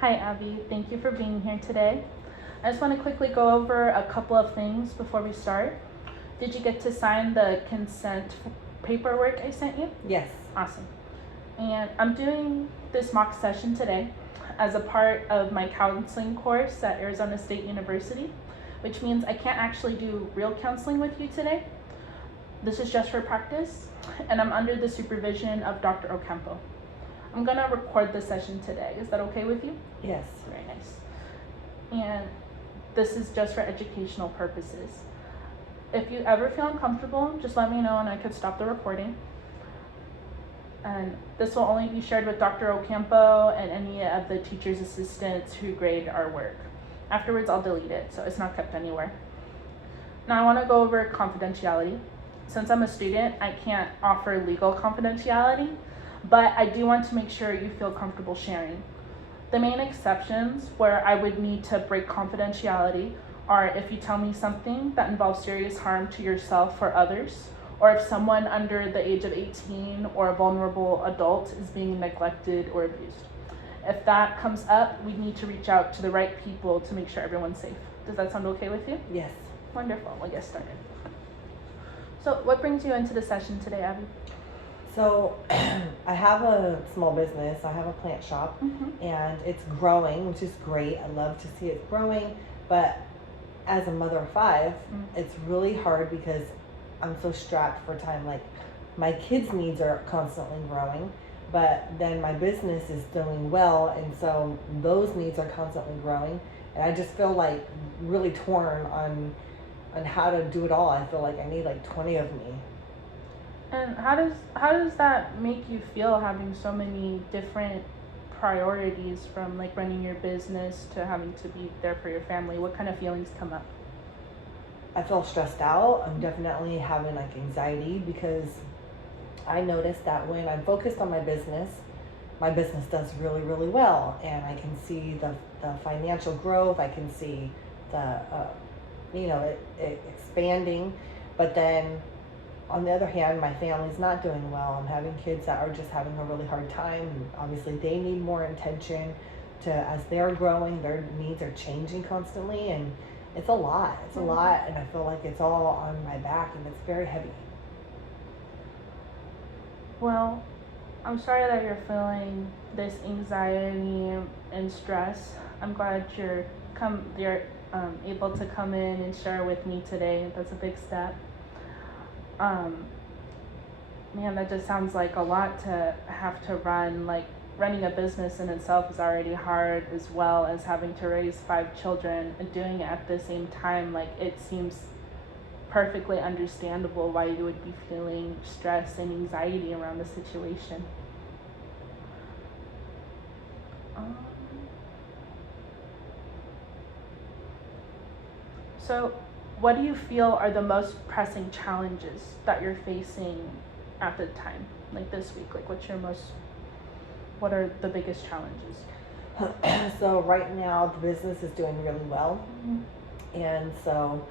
Hi, Abby. Thank you for being here today. I just want to quickly go over a couple of things before we start. Did you get to sign the consent paperwork I sent you? Yes. Awesome. And I'm doing this mock session today as a part of my counseling course at Arizona State University, which means I can't actually do real counseling with you today. This is just for practice, and I'm under the supervision of Dr. Ocampo. I'm gonna record this session today. Is that okay with you? Yes. Very nice. And this is just for educational purposes. If you ever feel uncomfortable, just let me know and I could stop the recording. And this will only be shared with Dr. Ocampo and any of the teacher's assistants who grade our work. Afterwards, I'll delete it, so it's not kept anywhere. Now I want to go over confidentiality. Since I'm a student, I can't offer legal confidentiality, but I do want to make sure you feel comfortable sharing. The main exceptions where I would need to break confidentiality are if you tell me something that involves serious harm to yourself or others, or if someone under the age of 18 or a vulnerable adult is being neglected or abused. If that comes up, we need to reach out to the right people to make sure everyone's safe. Does that sound okay with you? Yes. Wonderful. We'll get started. So what brings you into the session today, Abby? So I have a small business. I have a plant shop, and it's growing, which is great. I love to see it growing, but as a mother of 5, it's really hard because I'm so strapped for time. Like, my kids' needs are constantly growing, but then my business is doing well, and so those needs are constantly growing, and I just feel like really torn on how to do it all. I feel like I need like 20 of me. And how does that make you feel, having so many different priorities, from like running your business to having to be there for your family? What kind of feelings come up? I feel stressed out. I'm definitely having like anxiety because I noticed that when I'm focused on my business does really, really well, and I can see the financial growth. I can see the it expanding, but then on the other hand, my family's not doing well. I'm having kids that are just having a really hard time, and obviously they need more attention. As they're growing, their needs are changing constantly, and it's a lot. It's a lot, and I feel like it's all on my back, and it's very heavy. Well, I'm sorry that you're feeling this anxiety and stress. I'm glad you're able to come in and share with me today. That's a big step. Man, that just sounds like a lot to have to run. Like, running a business in itself is already hard, as well as having to raise 5 children and doing it at the same time. Like, it seems perfectly understandable why you would be feeling stress and anxiety around the situation. So what do you feel are the most pressing challenges that you're facing at the time, like this week? Like, what are the biggest challenges? So right now the business is doing really well, and so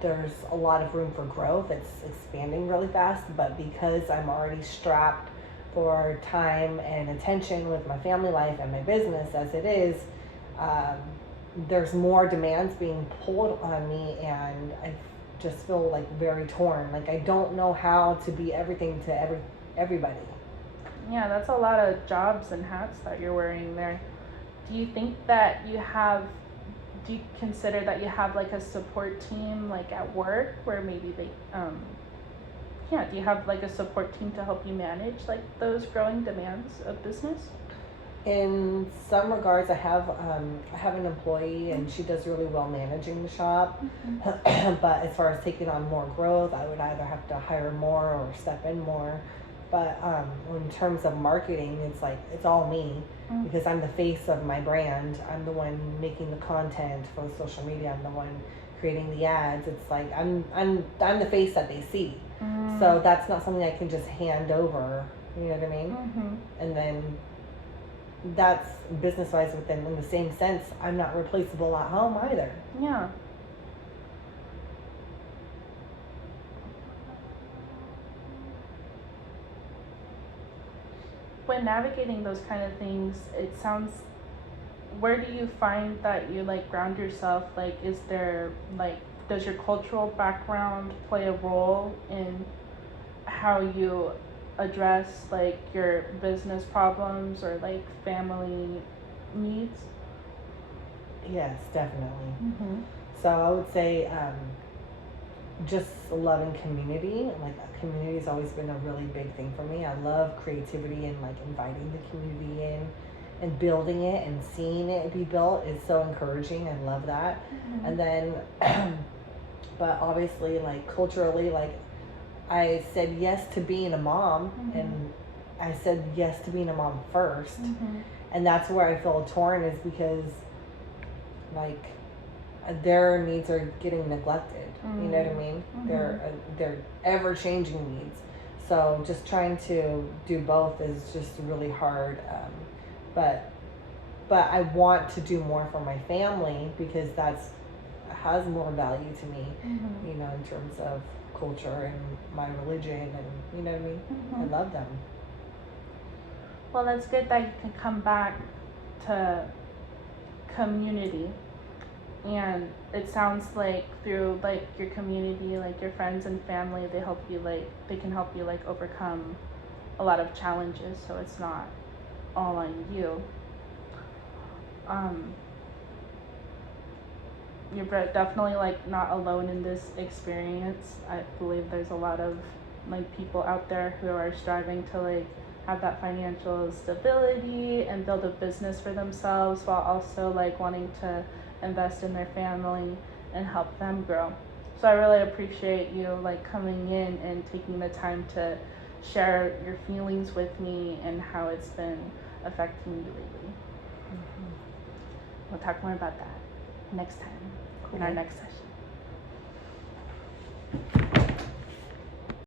there's a lot of room for growth. It's expanding really fast, but because I'm already strapped for time and attention with my family life and my business as it is, there's more demands being pulled on me, and I just feel like very torn. Like, I don't know how to be everything to everybody. Yeah, that's a lot of jobs and hats that you're wearing there. Do you consider that you have like a support team, like at work, where maybe do you have like a support team to help you manage like those growing demands of business? In some regards, I have an employee, and she does really well managing the shop. But as far as taking on more growth, I would either have to hire more or step in more. But in terms of marketing, it's all me, because I'm the face of my brand. I'm the one making the content for the social media. I'm the one creating the ads. It's like I'm the face that they see. So that's not something I can just hand over. You know what I mean? And then that's business-wise within, in the same sense, I'm not replaceable at home either. Yeah. When navigating those kind of things, it sounds where do you find that you like ground yourself? Like, is there like, does your cultural background play a role in how you address like your business problems or like family needs? Yes, definitely. Mm-hmm. So I would say just love and community. Like community's always been a really big thing for me. I love creativity and like inviting the community in and building it and seeing it be built is so encouraging. I love that. Mm-hmm. And then but obviously like culturally, like I said yes to being a mom, Mm-hmm. and I said yes to being a mom 1st. Mm-hmm. And that's where I feel torn, is because like their needs are getting neglected. Mm-hmm. You know what I mean? Mm-hmm. They're ever changing needs. So just trying to do both is just really hard. But I want to do more for my family, because that's has more value to me. Mm-hmm. You know, in terms of culture and my religion, and you know what I mean. Mm-hmm. I love them. Well, that's good that you can come back to community. And it sounds like through like your community, like your friends and family, they can help you like overcome a lot of challenges, so it's not all on you. Um, you're definitely like not alone in this experience. I believe there's a lot of like people out there who are striving to like have that financial stability and build a business for themselves while also like wanting to invest in their family and help them grow. So I really appreciate you like coming in and taking the time to share your feelings with me and how it's been affecting you lately. Mm-hmm. We'll talk more about that next time in our next session.